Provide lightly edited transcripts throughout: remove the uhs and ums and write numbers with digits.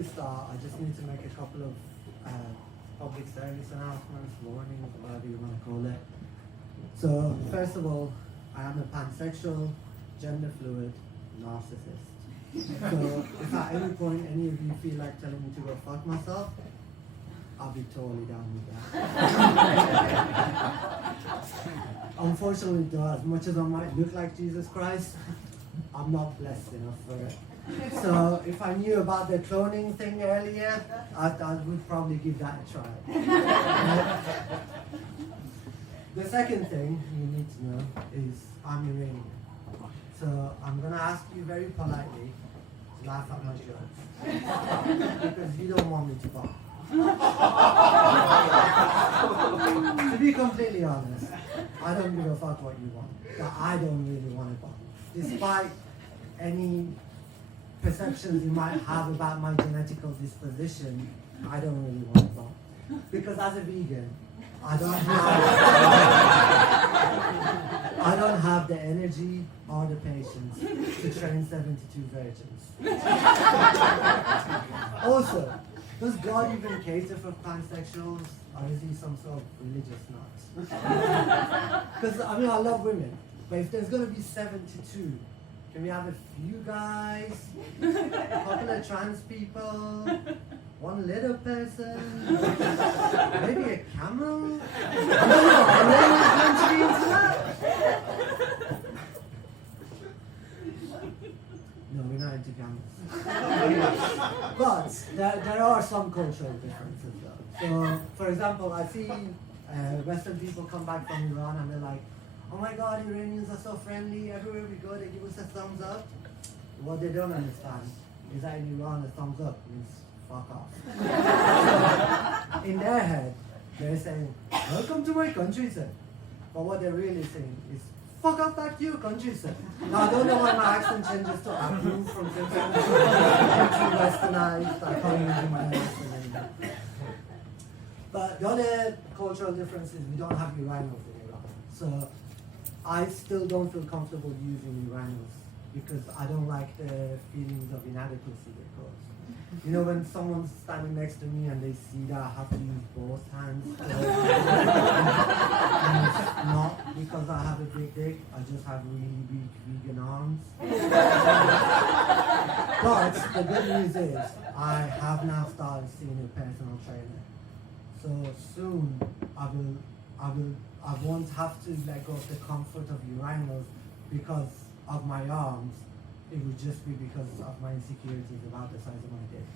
we start, I just need to make a couple of public service announcements, warnings, whatever you want to call it. So, first of all, I am a pansexual, gender fluid narcissist. So, if at any point any of you feel like telling me to go fuck myself, I'll be totally down with that. Unfortunately, though, as much as I might look like Jesus Christ, I'm not blessed enough for it. So if I knew about the cloning thing earlier, I would probably give that a try. The second thing you need to know is I'm Iranian. So I'm going to ask you very politely to laugh at my jokes. Because you don't want me to fuck. To be completely honest, I don't give a fuck what you want. But I don't really want to fuck. Despite any perceptions you might have about my genetical disposition, I don't really want to fuck. Because as a vegan, I don't have the energy or the patience to train 72 virgins. Also, does God even cater for pansexuals, or is he some sort of religious nut? Because, I mean, I love women, but if there's going to be 72, can we have a few guys, a couple of trans people, one little person, maybe a camel? I don't know, are meant to be into that? No, we're not into camels. But there are some cultural differences though. So, for example, I see Western people come back from Iran and they're like, oh my God, Iranians are so friendly, everywhere we go they give us a thumbs up. What they don't understand is that in Iran a thumbs up means fuck off. So, in their head, they're saying, welcome to my country, sir. But what they're really saying is, fuck off back to your country, sir. Now I don't know why my accent changes to Abu from something to westernized, I can't even do my accent anymore. But the other cultural difference is we don't have urinals in Iran. So I still don't feel comfortable using urinals because I don't like the feelings of inadequacy they cause. You know, when someone's standing next to me and they see that I have to use both hands, and it's not because I have a big dick, I just have really weak vegan arms. But the good news is, I have now started seeing a personal trainer. So soon, I won't have to let go of the comfort of urinals because of my arms. It would just be because of my insecurities about the size of my dick.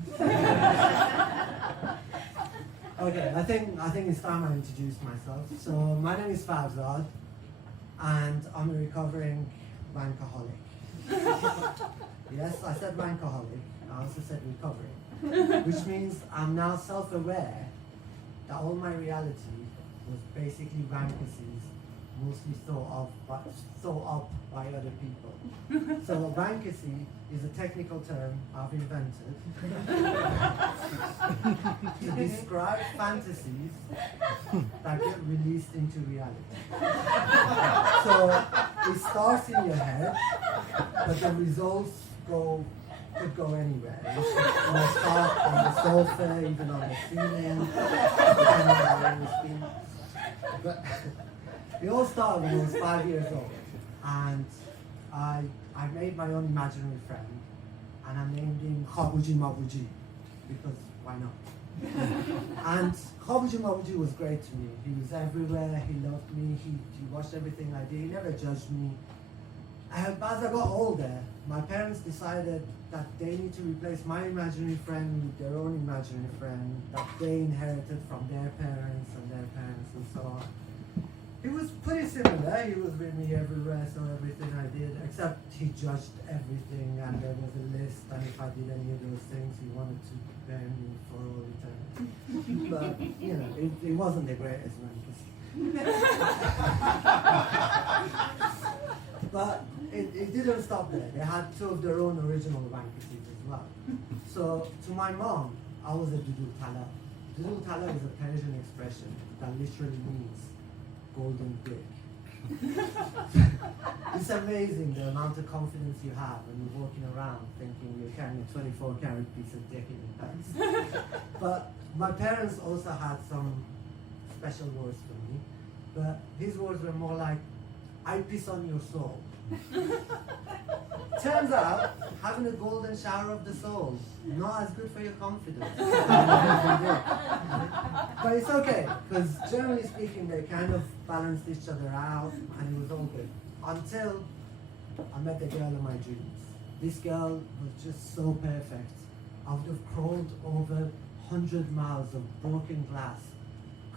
Okay, I think it's time I introduced myself. So my name is Farz-Zaad, and I'm a recovering wankaholic. Yes, I said wankaholic. I also said recovering, which means I'm now self-aware that all my reality was basically fantasies, mostly thought up by other people. So fantasy is a technical term I've invented to describe fantasies that get released into reality. So it starts in your head, but the results could go anywhere. It start on the sofa, even on the ceiling, depending on where you're speaking. But it all started when I was 5 years old, and I made my own imaginary friend, and I named him Khabuji Mabuji, because why not? And Khabuji Mabuji was great to me. He was everywhere, he loved me, he watched everything I did, he never judged me. As I got older, my parents decided that they need to replace my imaginary friend with their own imaginary friend that they inherited from their parents and their parents and so on. It was pretty similar. He was with me everywhere, so everything I did, except he judged everything, and there was a list, and if I did any of those things, he wanted to ban me for all eternity. But, you know, it wasn't the greatest fantasy. But it didn't stop there. They had two of their own original fantasies as well. So, to my mom, I was a Dudul Tala. Dudul Tala is a Persian expression that literally means golden dick. It's amazing the amount of confidence you have when you're walking around thinking you're carrying a 24-carat piece of dick in your pants. But my parents also had some special words for me, but his words were more like, I piss on your soul. Turns out, having a golden shower of the soul, not as good for your confidence. But it's okay, because generally speaking, they kind of balanced each other out, and it was all good. Until I met the girl of my dreams. This girl was just so perfect. I would have crawled over 100 miles of broken glass,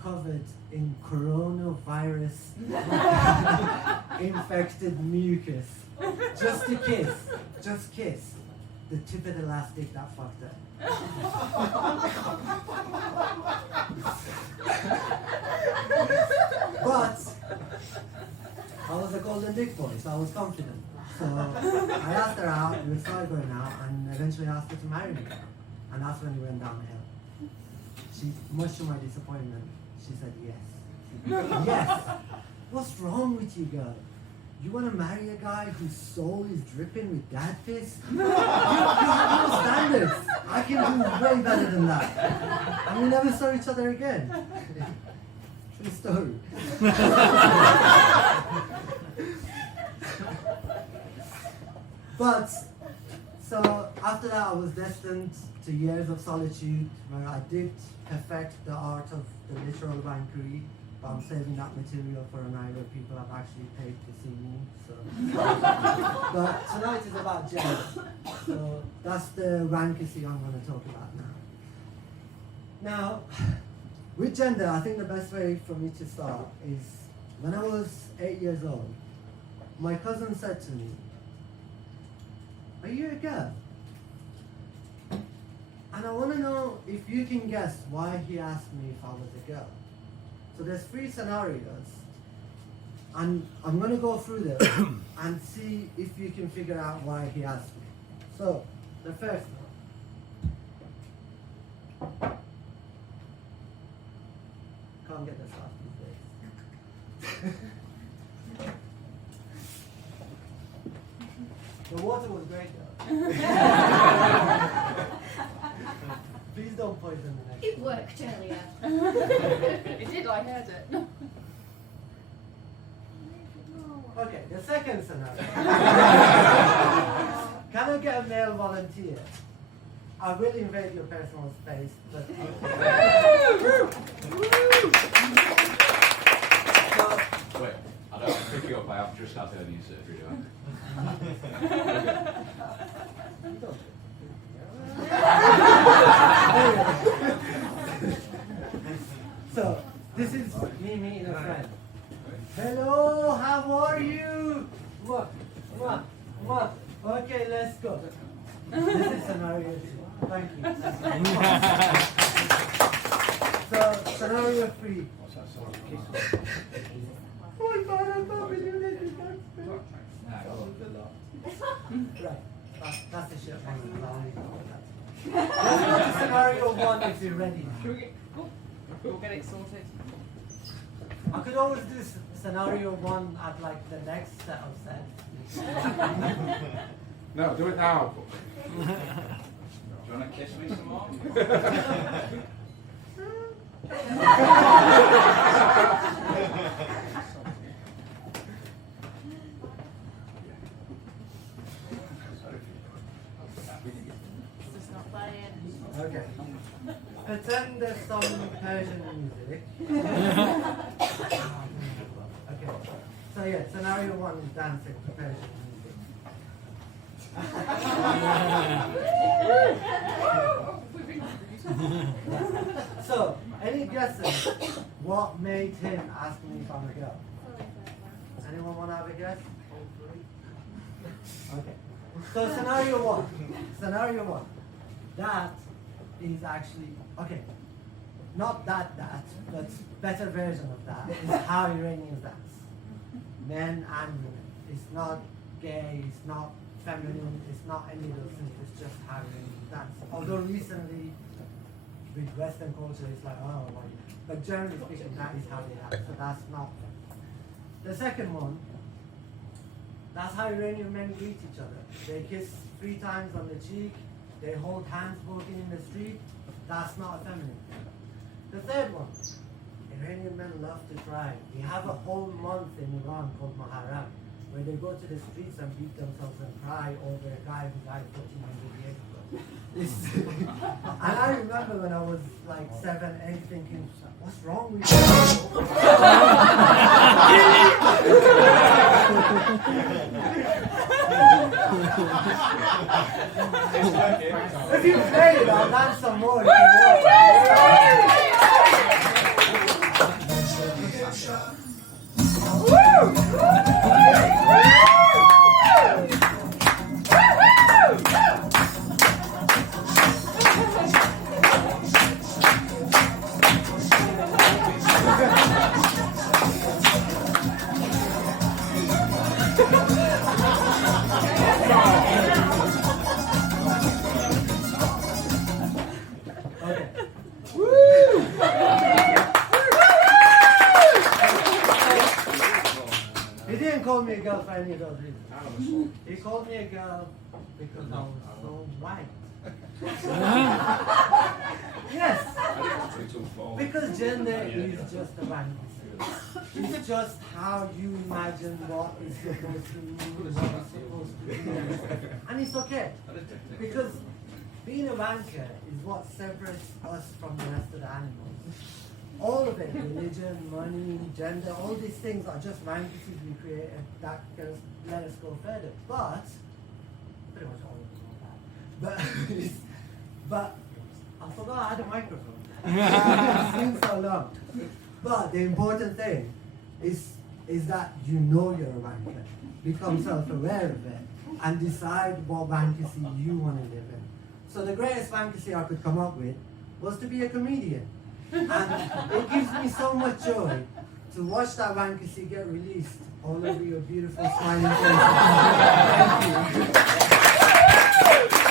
covered in coronavirus infected mucus, just to kiss the tip of the last dick that fucked her. But I was a golden dick boy, so I was confident. So I asked her out, we started going out, and eventually asked her to marry me. And that's when we went downhill. She, much to my disappointment, she said yes. Yes! What's wrong with you, girl? You want to marry a guy whose soul is dripping with dad piss? You have no standards. I can do way better than that. And we never saw each other again. True story. But, so after that I was destined to years of solitude where I did perfect the art of the literal wankery, but I'm saving that material for a night where people have actually paid to see me. So. But tonight is about gender. So that's the wankery I'm going to talk about now. Now, with gender, I think the best way for me to start is when I was 8 years old, my cousin said to me, "Are you a girl?" And I want to know if you can guess why he asked me if I was a girl. So there's 3 scenarios, and I'm going to go through them and see if you can figure out why he asked me. So, the first one. Can't get this off these days. The water was great though. Please don't poison the next It one. worked earlier. It did, I heard it. Okay, the second scenario. Can I get a male volunteer? I will invade your personal space, but so, Wait, I don't want to pick you up, I have just had hernia surgery, so, this is me meeting a friend. Hello, how are you? What? Okay, let's go. This is scenario 2. Thank you. So, scenario 3. Oh my God, I can't believe this. Right, that's the shit one. Let's go to scenario 1 if you're ready. We'll get it sorted. I could always do scenario 1 at like the next set of sets. No, do it now. Do you want to kiss me some more? Just not playing. Okay. Pretend there's some Persian music. Okay. So yeah, scenario 1 is dancing to Persian music. So, any guesses what made him ask me if I'm a girl? Anyone want to have a guess? Okay. So scenario 1. That is actually, okay, not that, but better version of that is how Iranians dance. Men and women. It's not gay, it's not feminine, it's not any of those things, it's just how Iranians dance. Although recently, with Western culture, it's like, oh, why? But generally speaking, that is how they dance, so that's not feminine. The second one, that's how Iranian men greet each other. They kiss 3 times on the cheek, they hold hands walking in the street. That's not a feminine thing. The third one, Iranian men love to cry. We have a whole month in Iran called Muharram, where they go to the streets and beat themselves and cry over a guy who died 1400 years ago. And I remember when I was like 7, 8 thinking, what's wrong with you? If you fail, I'll dance some more. If you He didn't call me a girl for any of those reasons. He called me a girl because I was so white. Yes, because gender is just a fantasy. It's just how you imagine what is supposed to mean, what is supposed to be. And it's okay. Because being a wanker is what separates us from the rest of the animals. All of it, religion, money, gender, all these things are just fantasies we create that can let us go further. But, pretty much all of them are bad. But I forgot I had a microphone. It's been so long. But the important thing is that you know you're a wanker, become self-aware of it, and decide what fantasy you want to live in. So the greatest fantasy I could come up with was to be a comedian. And it gives me so much joy to watch that fantasy get released all over your beautiful smiling faces. Thank you.